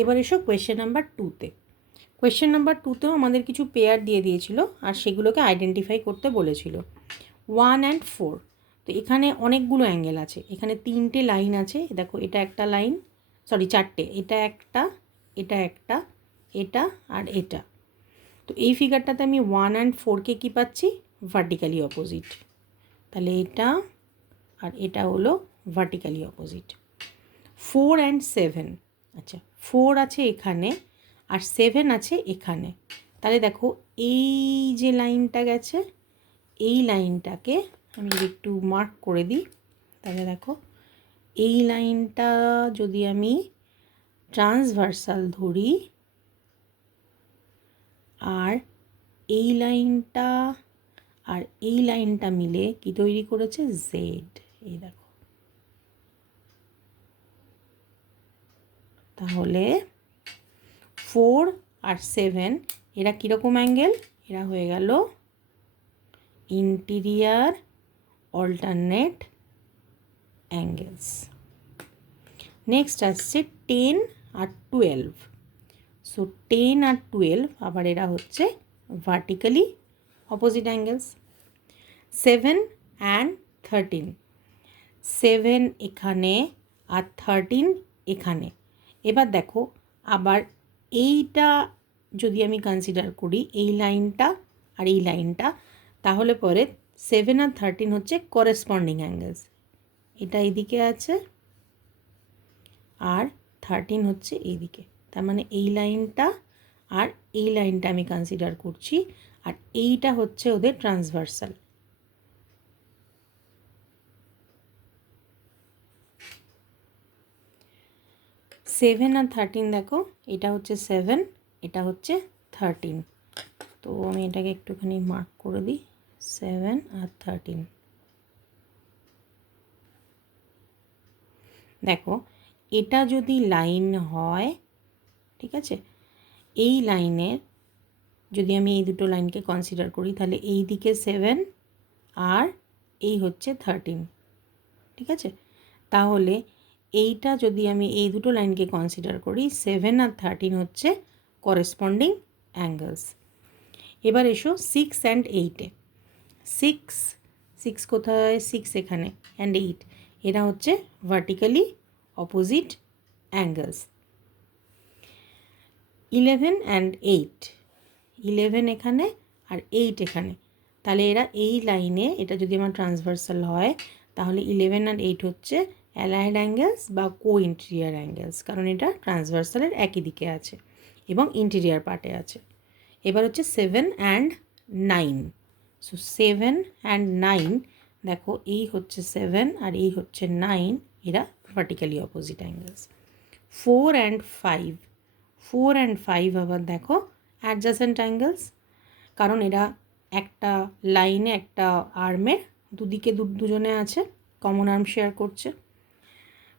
এবার এসো question number 2তে। Question number 2তেও আমাদের কিছু পেয়ার দিয়ে দিয়েছিল আর সেগুলোকে আইডেন্টিফাই করতে বলেছিল। 1 and 4, তো এখানে অনেকগুলো অ্যাঙ্গেল আছে, এখানে 3টে লাইন আছে, দেখো এটা একটা লাইন, সরি 4টে, এটা একটা, এটা একটা, এটা আর এটা। তো এই ফিগারটাতে আমি 1 and 4কে কী পাচ্ছি? Vertically opposite. তাহলে এটা আর এটা হলো ভার্টিক্যালি অপোজিট। 4 and 7, আচ্ছা 4 আছে এখানে আর 7 আছে এখানে। তাহলে দেখো এই যে লাইনটা গেছে, এই লাইনটাকে আমি যদি একটু মার্ক করে দিই, তাহলে দেখো এই লাইনটা যদি আমি ট্রান্সভার্সাল ধরি আর এই লাইনটা আর এই লাইনটা মিলে কি তৈরি করেছে? জেড। এই দেখো, তাহলে 4 আর 7 এরা কীরকম অ্যাঙ্গেল? এরা হয়ে গেল ইন্টিরিয়ার অল্টারনেট অ্যাঙ্গেলস। নেক্সট আসছে 10 আর 12। সো 10 আর 12 আবার এরা হচ্ছে ভার্টিক্যালি অপোজিট অ্যাঙ্গেলস। 7 অ্যান্ড 13, 7 এখানে আর 13 এখানে। এবার দেখো আবার এইটা যদি আমি কনসিডার করি, এই লাইনটা আর এই লাইনটা, তাহলে পরে 7 আর 13 হচ্ছে করেসপন্ডিং অ্যাঙ্গেলস। এটা এইদিকে আছে আর 13 হচ্ছে এইদিকে, তার মানে এই লাইনটা আর এই লাইনটা আমি কনসিডার করছি, আর এইটা হচ্ছে ওদের ট্রান্সভার্সাল। সেভেন আর 13 দেখো, এটা হচ্ছে 7, এটা হচ্ছে 13। তো আমি এটাকে একটুখানি মার্ক করে দিই, 7 আর 13। দেখো এটা যদি লাইন হয়, ঠিক আছে, এই লাইনের যদি আমি এই দুটো লাইনকে কনসিডার করি, তাহলে এই দিকে 7 আর এই হচ্ছে 13, ঠিক আছে। তাহলে এইটা যদি আমি এই দুটো লাইনকে কনসিডার করি, 7 আর 13 হচ্ছে করেসপন্ডিং অ্যাঙ্গেলস। এবার এসো 6 অ্যান্ড 8-এ। 6 কোথায়? 6 এখানে, অ্যান্ড 8 এরা হচ্ছে ভার্টিক্যালি অপোজিট অ্যাঙ্গেলস। 11 অ্যান্ড 8, 11 এখানে আর 8 এখানে, তাহলে এরা এই লাইনে, এটা যদি আমার ট্রান্সভার্সাল হয়, তাহলে 11 আর 8 হচ্ছে অ্যালাইড অ্যাঙ্গেলস বা কো ইন্টেরিয়ার অ্যাঙ্গেলস, কারণ এটা ট্রান্সভার্সালের একই দিকে আছে এবং ইন্টেরিয়ার পার্টে আছে। এবার হচ্ছে 7 অ্যান্ড 9। সো 7 অ্যান্ড 9, দেখো এই হচ্ছে 7 আর এই হচ্ছে 9, এরা vertically opposite angles. 4 and 5, 4 and 5 আবার দেখো অ্যাডজাসেন্ট অ্যাঙ্গেলস, কারণ এরা একটা লাইনে, একটা আর্মের দুদিকে দুজনে আছে, কমন আর্ম শেয়ার করছে।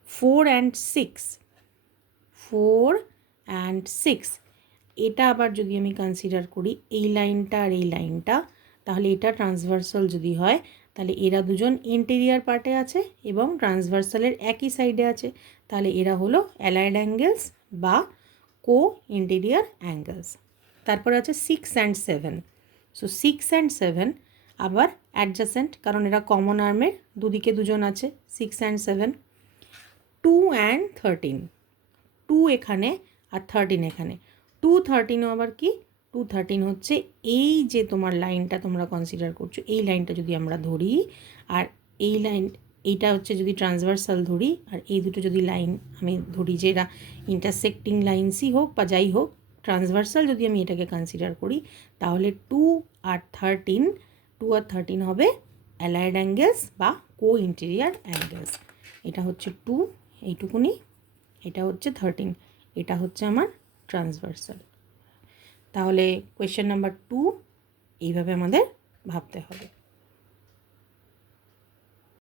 4 অ্যান্ড 6, 4 অ্যান্ড 6 এটা আবার যদি আমি কনসিডার করি, এই লাইনটা আর এই লাইনটা, তাহলে এটা ট্রান্সভার্সাল যদি হয়, তাহলে এরা দুজন ইন্টেরিয়ার পার্টে আছে এবং ট্রান্সভার্সালের একই সাইডে আছে, তাহলে এরা হলো অ্যালাইড অ্যাঙ্গেলস বা কো ইন্টেরিয়ার অ্যাঙ্গেলস। তারপর আছে 6 অ্যান্ড 7। সো 6 অ্যান্ড 7 আবার অ্যাডজাসেন্ট, কারণ এরা কমন আর্মের দুদিকে দুজন আছে, 6 অ্যান্ড 7। 2 অ্যান্ড 13, 2 এখানে আর 13 এখানে। 2 13ও আবার কি? 2 13 হচ্ছে এই যে তোমার লাইনটা তোমরা কনসিডার করছো, এই লাইনটা যদি আমরা ধরি, আর এই লাইন, এইটা হচ্ছে যদি ট্রান্সভার্সাল ধরি, আর এই দুটো যদি লাইন আমি ধরি যে এরা ইন্টারসেক্টিং লাইন্সই হোক বা যাই হোক, ট্রান্সভার্সাল যদি আমি এটাকে কনসিডার করি, তাহলে 2 আর 13 হবে অ্যালাইড অ্যাঙ্গেলস বা কো ইন্টেরিয়ার অ্যাঙ্গেলস। এটা হচ্ছে 2, এইটুকুনি, এটা হচ্ছে 13, এটা হচ্ছে আমার ট্রান্সভার্সাল। তাহলে কোয়েশ্চেন নাম্বার 2 এইভাবে আমাদের ভাবতে হবে।